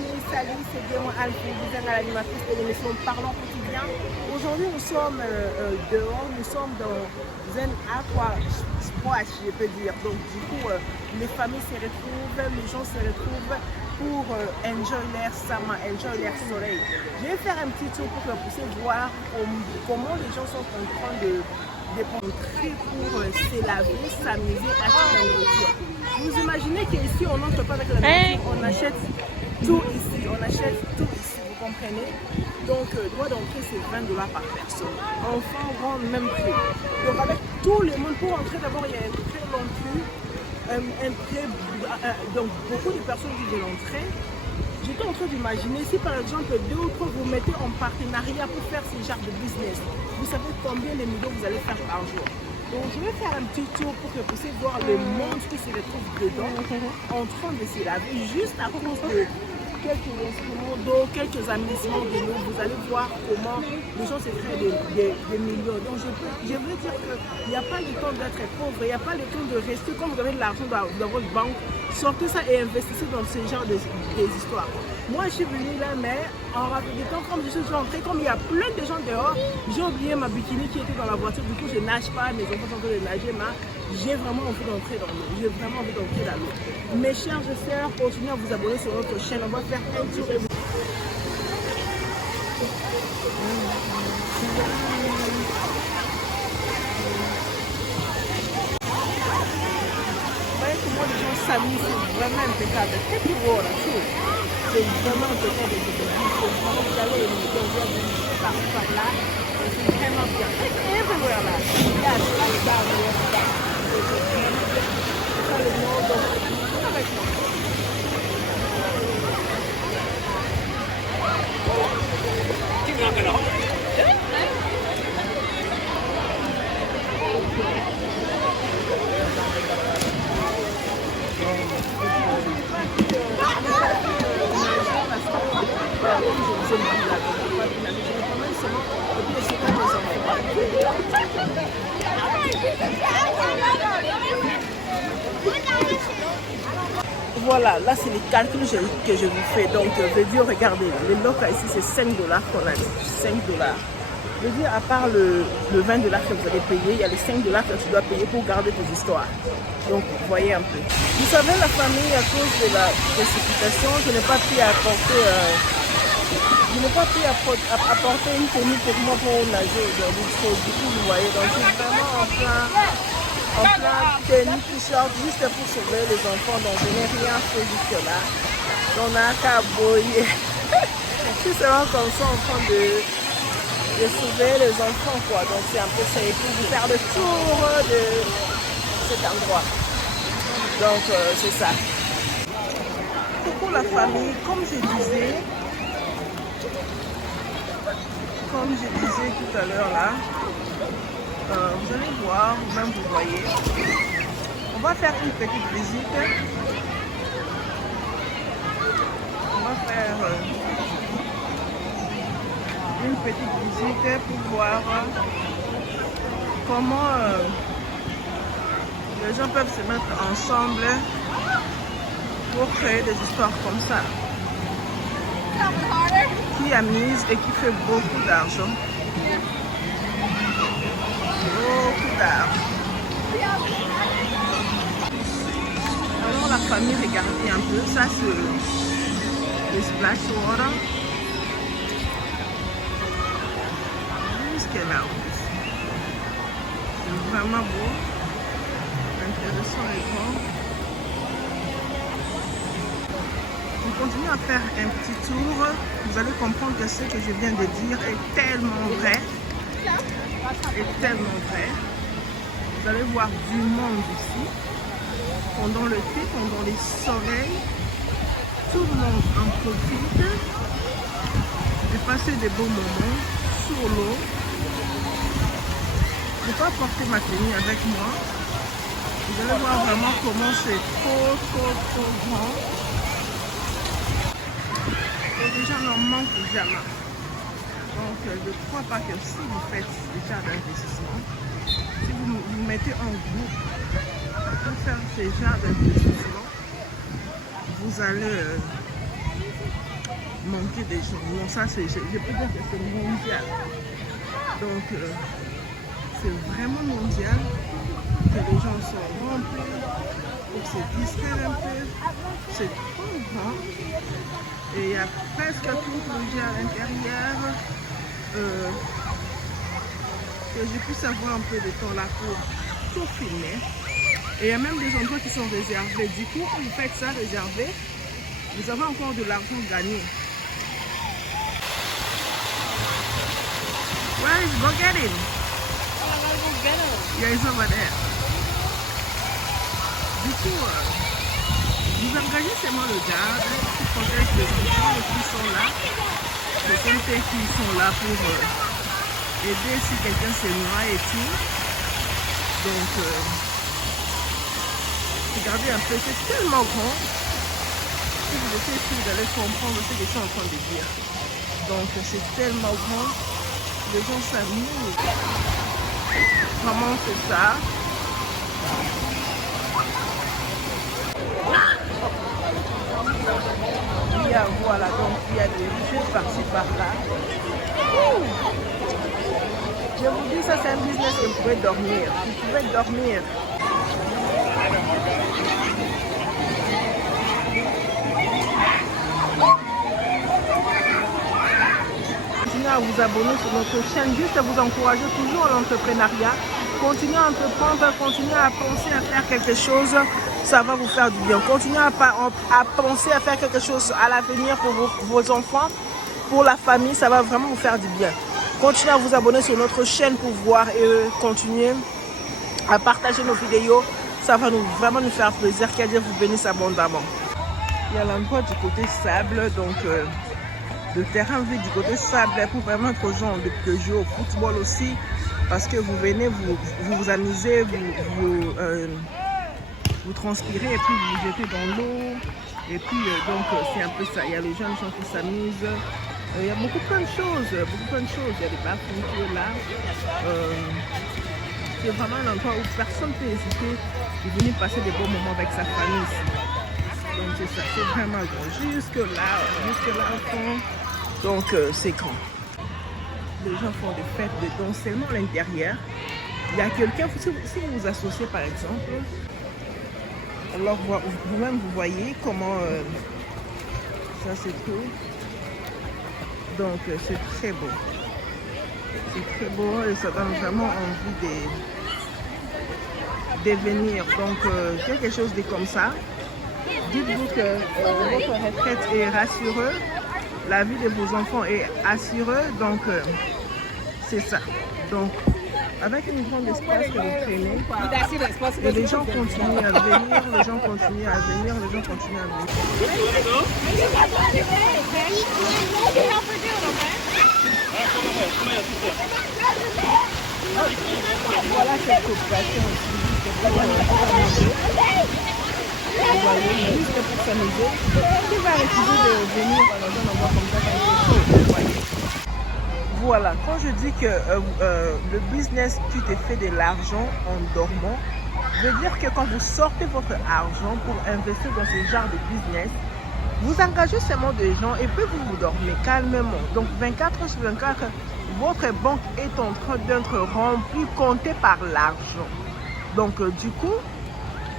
amis, salut, c'est Guérin Alfie, l'animatrice de l'émission Parlons quotidien. Aujourd'hui, nous sommes dehors, nous sommes dans un aqua splash, je peux dire. Donc, du coup, les familles se retrouvent, les gens se retrouvent pour enjoy l'air summer, enjoy l'air soleil. Je vais faire un petit tour pour que vous puissiez voir comment les gens sont en train de rentrer pour se laver, s'amuser, acheter la nourriture. Vous imaginez qu'ici, on n'entre pas avec la nourriture, on achète tout ici, vous comprenez? Donc, le droit d'entrée, c'est 20 $ par personne. Enfants, grand, même prix. Donc, avec tout le monde, pour entrer, d'abord, il y a un très long queue, donc beaucoup de personnes qui veulent entrer. J'étais en train d'imaginer si par exemple d'autres vous mettez en partenariat pour faire ce genre de business, vous savez combien de millions vous allez faire par jour. Donc je vais faire un petit tour pour que vous puissiez voir le monde qui se retrouve dedans en train de se laver juste à cause de quelques instruments d'eau, quelques amusements de l'eau. Vous allez voir comment les gens se créent des millions. Donc je veux dire qu'il n'y a pas le temps d'être pauvre, il n'y a pas le temps de rester comme vous avez de l'argent dans votre banque. Sortez ça et investissez dans ce genre des histoires. Moi, je suis venue là, mais en rapidement, comme je suis rentrée, comme il y a plein de gens dehors, j'ai oublié ma bikini qui était dans la voiture. Du coup, je nage pas, mes enfants sont en train de nager, mais j'ai vraiment envie d'entrer dans l'eau. J'ai vraiment envie d'entrer dans l'eau. Mes chers sœurs, continuez à vous abonner sur notre chaîne. On va faire un tour. Comment les gens s'amusent, c'est vraiment impeccable. C'est vraiment impeccable. C'est vraiment vous allez par là. C'est vraiment bien. C'est everywhere là. Yes, like that, c'est vraiment bien. C'est ça le nom, donc c'est avec moi. Voilà, là c'est les calculs que je vous fais. Donc, je veux dire, regardez, le local ici c'est 5 $ qu'on a dit. 5 $. Je veux dire, à part le 20 $ que vous allez payer, il y a les 5 $ que tu dois payer pour garder tes histoires. Donc, vous voyez un peu. Vous savez, la famille, à cause de la précipitation, je n'ai pas pu apporter. Apporter une tenue pour moi pour nager aujourd'hui. Du coup, vous voyez, donc je suis vraiment en plein tenue t-shirt juste pour sauver les enfants. Donc je n'ai rien fait jusque là. On a qu'à boyer. Je suis seulement comme ça en train de sauver les enfants, quoi. Donc c'est un peu ça. Et puis vous faire le tour de cet endroit. Donc c'est ça. Pour la famille, comme je disais tout à l'heure là, vous allez voir, même vous voyez, on va faire une petite visite. On va faire une petite visite pour voir comment les gens peuvent se mettre ensemble pour créer des histoires comme ça, qui amuse et qui fait beaucoup d'argent. Beaucoup d'argent. Alors la famille, regardez un peu, ça c'est le splash water. Jusqu'à là. C'est vraiment beau, intéressant et grand. On continue à faire un petit tour. Vous allez comprendre que ce que je viens de dire est tellement vrai. Vous allez voir du monde ici. Pendant le thé, pendant les soleils, tout le monde en profite de passer des beaux moments sur l'eau. Je ne vais pas porter ma tenue avec moi. Vous allez voir vraiment comment c'est trop grand. Et les gens n'en manquent jamais. Donc je ne crois pas que si vous faites ce genre d'investissement, si vous vous mettez en groupe pour faire ce genre d'investissement, vous allez manquer des gens. Non, ça, je peux dire que c'est mondial. Donc, c'est vraiment mondial que les gens sont remplis pour se distraire un peu. C'est trop grand. Et il y a presque tout logé à l'intérieur. Que je puisse avoir un peu de temps là pour tout filmer. Et il y a même des endroits qui sont réservés. Du coup, quand vous faites ça réservé, vous avez encore de l'argent gagné. Where is go get him? Oh, I gotta go get him. Yeah, it's over there. Du coup, vous engagez seulement le garde qui protège les enfants qui sont là. Ce sont eux qui sont là pour aider si quelqu'un se noie et tout. Donc, regardez un peu, c'est tellement grand. Si vous êtes ici, vous allez comprendre ce que je suis en train de dire. Donc, c'est tellement grand. Les gens s'amusent. Vraiment, c'est ça. Voilà, donc il y a des jeux par-ci par-là. Je vous dis, ça c'est un business que vous pouvez dormir. Vous pouvez dormir. Continuez à vous abonner sur notre chaîne, juste à vous encourager toujours l'entrepreneuriat. Continuez à entreprendre, continuez à penser à faire quelque chose. Ça va vous faire du bien. Continuez à penser à faire quelque chose à l'avenir pour vos enfants, pour la famille. Ça va vraiment vous faire du bien. Continuez à vous abonner sur notre chaîne pour voir et continuer à partager nos vidéos. Ça va vraiment nous faire plaisir. Qu'à Dieu vous bénisse abondamment. Il y a l'endroit du côté sable, donc le terrain vide du côté sable pour permettre aux gens de jouer au football aussi. Parce que vous venez, vous amusez, vous transpirez et puis vous vous jetez dans l'eau. Et puis donc c'est un peu ça. Il y a les jeunes gens qui s'amusent. Il y a plein de choses. Il y a des bâtiments qui sont là. C'est vraiment un endroit où personne ne peut hésiter de venir passer des bons moments avec sa famille ici. Donc c'est ça, c'est vraiment grand. Jusque là au fond. Donc c'est grand. Les gens font des fêtes de danse seulement à l'intérieur. Il y a quelqu'un, si vous vous associez par exemple, alors vous-même vous voyez comment ça c'est tout. Donc c'est très beau. C'est très beau et ça donne vraiment envie de venir. Donc quelque chose de comme ça. Dites-vous que votre retraite est rassureuse. La vie de vos enfants est assurée. Donc c'est ça. Donc avec une grande espace que vous traînez, et les gens continuent à venir, les gens continuent à venir. Voilà cette coopération aussi. Vous voyez, juste pour s'amuser. Qui va refuser de venir dans un endroit comme ça quand il fait chaud, vous voyez. Voilà, quand je dis que le business, tu te fais de l'argent en dormant, je veux dire que quand vous sortez votre argent pour investir dans ce genre de business, vous engagez seulement des gens et puis vous dormez calmement. Donc 24 sur 24, votre banque est en train d'être remplie, comptée par l'argent. Donc du coup,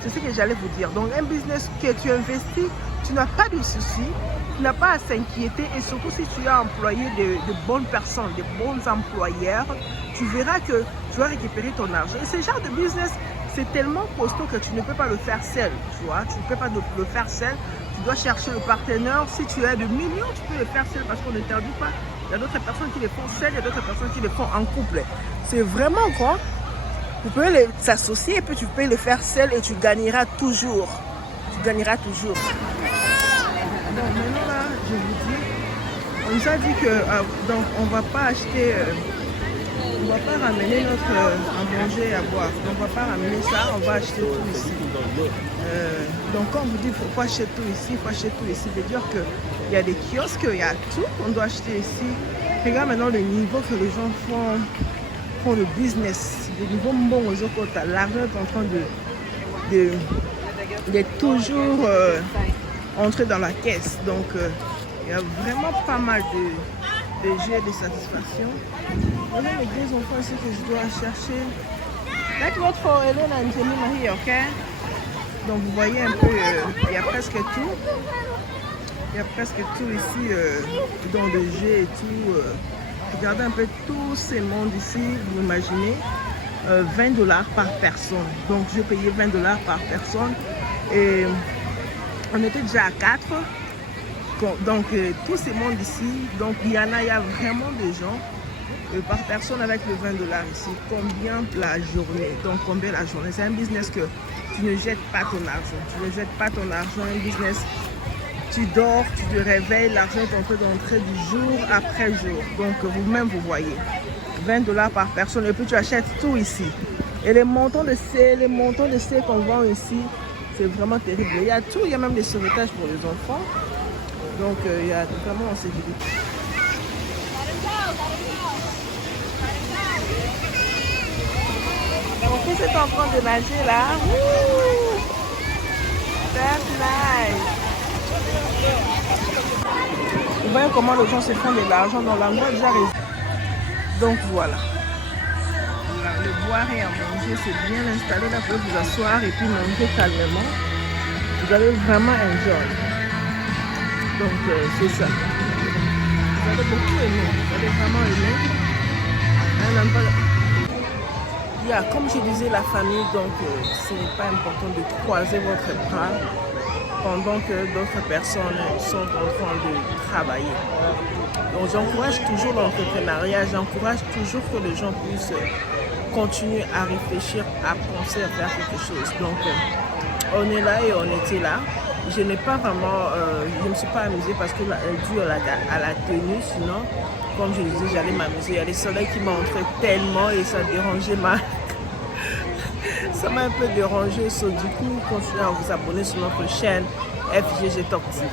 c'est ce que j'allais vous dire. Donc un business que tu investis, tu n'as pas de soucis, tu n'as pas à s'inquiéter et surtout si tu as employé de bonnes personnes, de bons employeurs, tu verras que tu vas récupérer ton argent. Et ce genre de business, c'est tellement costaud que tu ne peux pas le faire seul, tu vois. Tu ne peux pas le faire seul, tu dois chercher le partenaire. Si tu as de millions, tu peux le faire seul parce qu'on n'interdit pas. Il y a d'autres personnes qui le font seul, il y a d'autres personnes qui le font en couple. C'est vraiment grand. Vous pouvez s'associer et puis tu peux le faire seul et tu gagneras toujours. Tu gagneras toujours. Donc maintenant là, je vous dis, on nous a dit que donc on va pas acheter, on va pas ramener notre à manger et à boire. Donc on va pas ramener ça, on va acheter tout ici. Donc quand on vous dit qu'il faut pas acheter tout ici, il faut acheter tout ici, veut dire qu'il y a des kiosques, il y a tout qu'on doit acheter ici. Regarde maintenant le niveau que les gens font le business, le niveau bon aux autres, l'argent est en train de toujours entrer dans la caisse. Donc Il y a vraiment pas mal de jeux de satisfaction. On a les deux enfants ici que je dois chercher. Let's wait for Elena and Jemima here, ok? Donc vous voyez un peu, il y a presque tout. Il y a presque tout ici dans le jeu et tout. Regardez un peu tous ces mondes ici, vous imaginez. $20 par personne. Donc je payais $20 par personne. Et on était déjà à 4. Donc tous ces mondes ici, donc il y a vraiment des gens par personne avec le $20 ici. Combien la journée? Donc combien la journée? C'est un business que tu ne jettes pas ton argent. Tu ne jettes pas ton argent, un business. Tu dors, tu te réveilles, l'argent est en train d'entrer du jour après jour. Donc vous-même vous voyez. $20 par personne et puis tu achètes tout ici. Et les montants de C qu'on vend ici, c'est vraiment terrible. Il y a tout, il y a même des sauvetages pour les enfants. Donc il y a vraiment en sécurité. Mon fils est en train de nager là. Woo! That's nice. Vous voyez comment les gens se font de l'argent dans l'endroit déjà réservé. Donc voilà. Le boire et à manger, c'est bien installé. Là, vous pouvez vous asseoir et puis manger calmement. Vous allez vraiment enjoy. Donc c'est ça. Vous allez beaucoup aimer. Vous allez vraiment aimer. Comme je disais, la famille, donc ce n'est pas important de croiser votre bras pendant que d'autres personnes sont en train de travailler. Donc j'encourage toujours l'entrepreneuriat, j'encourage toujours que les gens puissent continuer à réfléchir, à penser à faire quelque chose. Donc on est là et on était là. Je n'ai pas vraiment, je ne me suis pas amusée parce que dû à la tenue, sinon, comme je disais, j'allais m'amuser. Il y a les soleils qui m'entraient tellement et ça dérangeait ça m'a un peu dérangé. Du coup, continuez à vous abonner sur notre chaîne FGG Talk TV.